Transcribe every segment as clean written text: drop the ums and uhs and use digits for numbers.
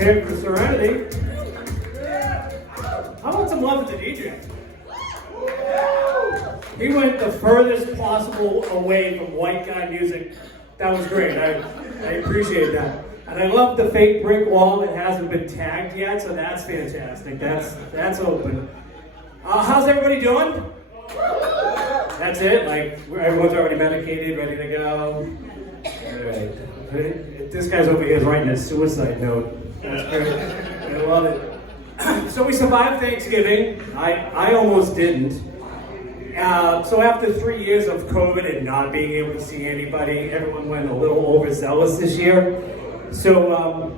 here for Serenity. How about some love to the DJ? He went the furthest possible away from white guy music. That was great. I appreciate that. And I love the fake brick wall that hasn't been tagged yet, so that's fantastic. That's open. How's everybody doing? That's it? Like, everyone's already medicated, ready to go? All right. This guy's over here is writing a suicide note. That's great. I love it. So we survived Thanksgiving. I almost didn't. So after 3 years of COVID and not being able to see anybody, everyone went a little overzealous this year. So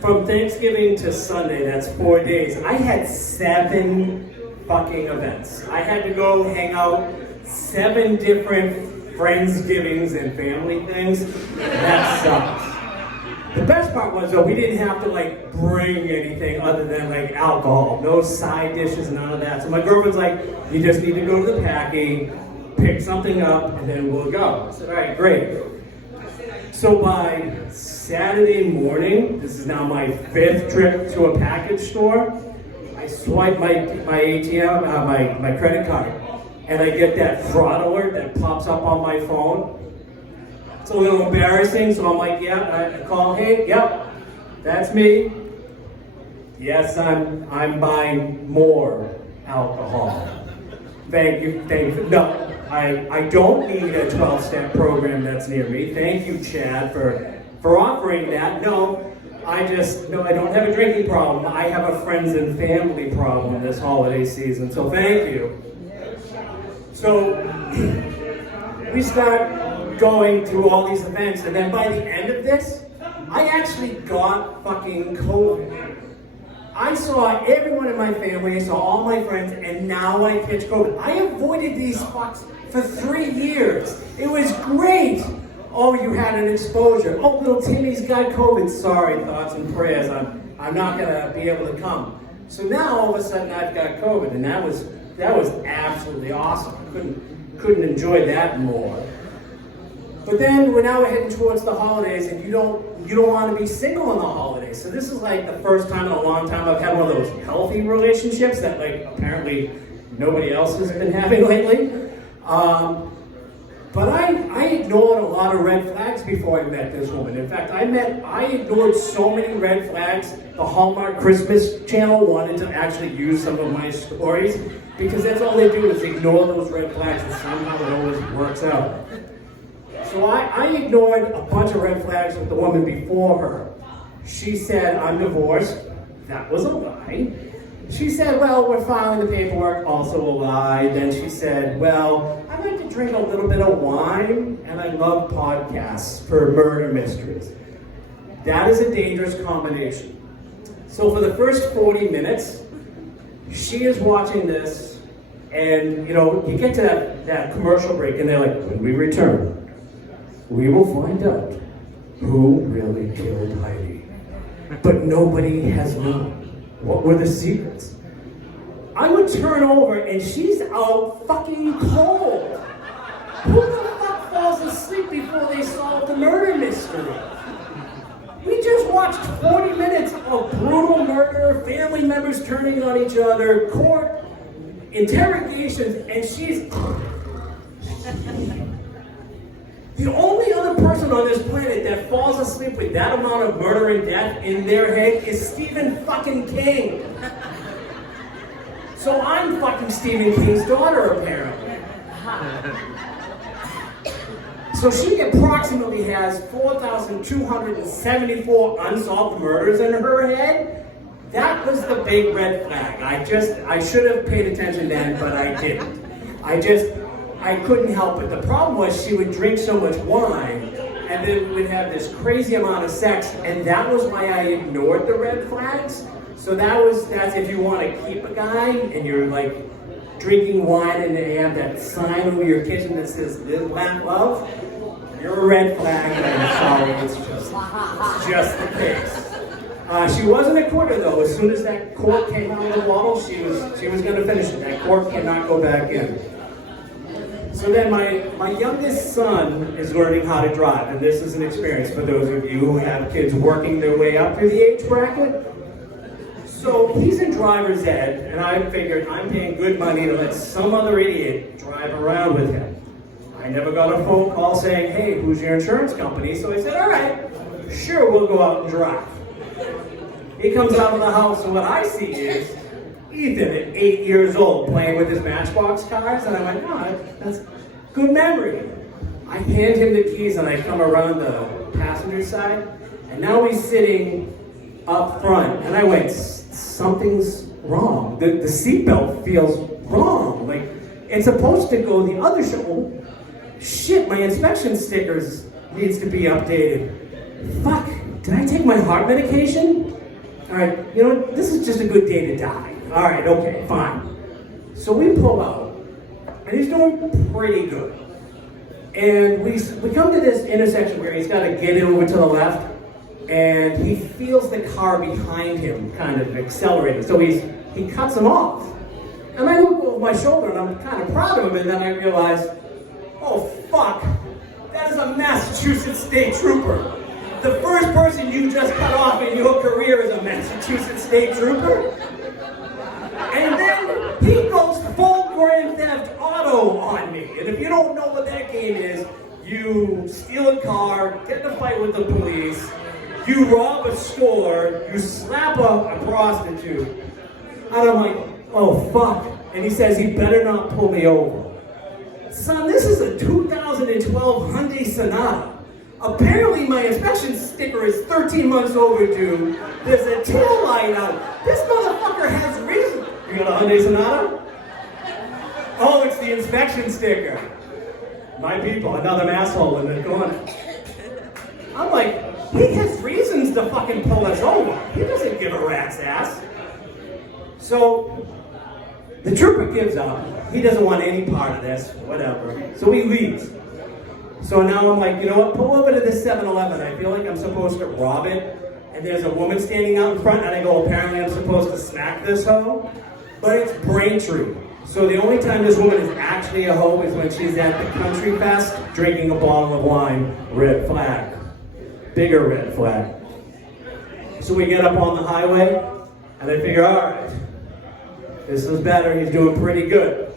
from Thanksgiving to Sunday, that's 4 days, I had 7 fucking events. I had to go hang out 7 different Friendsgivings and family things. That sucks. The best part was though, we didn't have to like bring anything other than like alcohol. No side dishes, none of that. So my girlfriend's like, you just need to go to the packing, pick something up, and then we'll go. I said, all right, great. So by Saturday morning, this is now my 5th trip to a package store, I swipe my ATM, my credit card, and I get that fraud alert that pops up on my phone. It's a little embarrassing, so I'm like, yeah, I call, hey, yep, that's me. Yes, I'm buying more alcohol. Thank you. No, I don't need a 12-step program that's near me. Thank you, Chad, for offering that. No, I don't have a drinking problem. I have a friends and family problem this holiday season, so thank you. So we start going through all these events, and then by the end of this, I actually got fucking COVID. I saw everyone in my family, I saw all my friends, and now I catch COVID. I avoided these fucks for 3 years. It was great. Oh, you had an exposure. Oh, little Timmy's got COVID. Sorry, thoughts and prayers. I'm not gonna be able to come. So now all of a sudden I've got COVID, and that was absolutely awesome. Couldn't enjoy that more. But then we're heading towards the holidays, and you don't want to be single in the holidays. So this is like the first time in a long time I've had one of those healthy relationships that like apparently nobody else has been having lately. But I ignored a lot of red flags before I met this woman. In fact, I ignored so many red flags, the Hallmark Christmas channel wanted to actually use some of my stories, because that's all they do is ignore those red flags, and somehow it always works out. So I ignored a bunch of red flags with the woman before her. She said, I'm divorced. That was a lie. She said, well, we're filing the paperwork. Also a lie. Then she said, well, I like to drink a little bit of wine, and I love podcasts for murder mysteries. That is a dangerous combination. So for the first 40 minutes, she is watching this, and you get to that commercial break, and they're like, when we return, we will find out who really killed Heidi. But nobody has known. What were the secrets? I would turn over and she's out fucking cold. Who the fuck falls asleep before they solve the murder mystery? We just watched 40 minutes of brutal murder, family members turning on each other, court, interrogations, and she's... The only other person on this planet that falls asleep with that amount of murder and death in their head is Stephen fucking King. So I'm fucking Stephen King's daughter, apparently. So she approximately has 4,274 unsolved murders in her head. That was the big red flag. I should have paid attention then, but I didn't. I couldn't help it. The problem was she would drink so much wine, and then we would have this crazy amount of sex, and that was why I ignored the red flags. So that's if you want to keep a guy, and you're like drinking wine, and they have that sign over your kitchen that says "Live, Laugh, Love," you're a red flag, and I'm sorry, it's just the case. She wasn't a quitter though. As soon as that cork came out of the bottle, she was going to finish it. That cork cannot go back in. So then my youngest son is learning how to drive, and this is an experience for those of you who have kids working their way up through the age bracket. So he's in driver's ed, and I figured I'm paying good money to let some other idiot drive around with him. I never got a phone call saying, hey, who's your insurance company? So I said, all right, sure, we'll go out and drive. He comes out of the house, and what I see is Ethan at 8 years old playing with his Matchbox cars, and I went, oh, that's good memory. I hand him the keys, and I come around the passenger side, and now he's sitting up front, and I went, something's wrong. The seatbelt feels wrong. Like, it's supposed to go the other show. Shit, my inspection stickers needs to be updated. Fuck, did I take my heart medication? All right, you know, this is just a good day to die. All right, okay, fine. So we pull out, and he's doing pretty good. And we come to this intersection where he's got to get in over to the left, and he feels the car behind him kind of accelerating. So he cuts him off. And I look over my shoulder, and I'm kind of proud of him, and then I realize, oh, fuck, that is a Massachusetts State Trooper. The first person you just cut off in your career is a Massachusetts State Trooper? And then he goes full Grand Theft Auto on me. And if you don't know what that game is, you steal a car, get in a fight with the police, you rob a store, you slap a prostitute. And I'm like, oh fuck. And he says he better not pull me over. Son, this is a 2012 Hyundai Sonata. Apparently my inspection sticker is 13 months overdue. There's a tail light out. This motherfucker has reason. You got a Hyundai Sonata? Oh, it's the inspection sticker. My people, another asshole in the corner. I'm like, he has reasons to fucking pull us over. He doesn't give a rat's ass. So, the trooper gives up. He doesn't want any part of this, whatever. So he leaves. So now I'm like, you know what, pull over to this 7-Eleven. I feel like I'm supposed to rob it. And there's a woman standing out in front, and I go, apparently I'm supposed to smack this hoe. But it's Braintree. So the only time this woman is actually a hoe is when she's at the country fest drinking a bottle of wine. Red flag. Bigger red flag. So we get up on the highway, and I figure, all right, this is better. He's doing pretty good.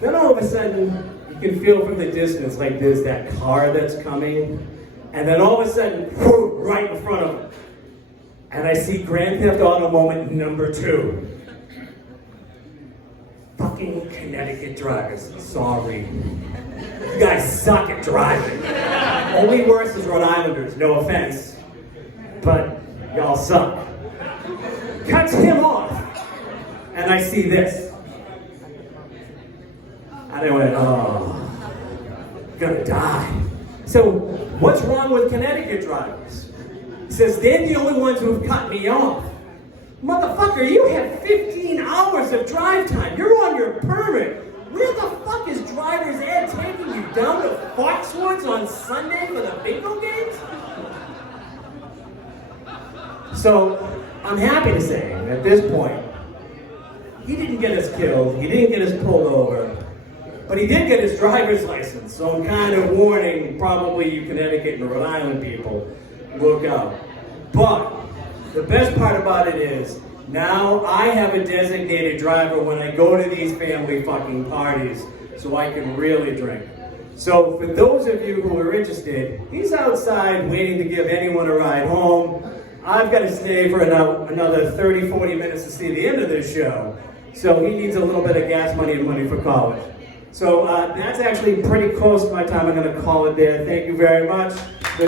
Then all of a sudden, you can feel from the distance like there's that car that's coming, and then all of a sudden, whoo, right in front of him. And I see Grand Theft Auto moment number 2. Fucking Connecticut drivers, sorry. You guys suck at driving. Only worse is Rhode Islanders, no offense. But y'all suck. Cuts him off. And I see this. And I went, oh, gonna die. So, what's wrong with Connecticut drivers? He says, they're the only ones who've cut me off. Motherfucker, you have 15 hours of drive time. You're on your permit. Where the fuck is driver's ed taking you? Down to Foxwoods on Sunday for the bingo games? So, I'm happy to say, at this point, he didn't get us killed, he didn't get us pulled over, but he did get his driver's license. So I'm kind of warning probably you Connecticut and Rhode Island people, look out. But the best part about it is, now I have a designated driver when I go to these family fucking parties, so I can really drink. So for those of you who are interested, he's outside waiting to give anyone a ride home. I've got to stay for another 30, 40 minutes to see the end of this show. So he needs a little bit of gas money and money for college. So that's actually pretty close to my time. I'm going to call it there. Thank you very much. The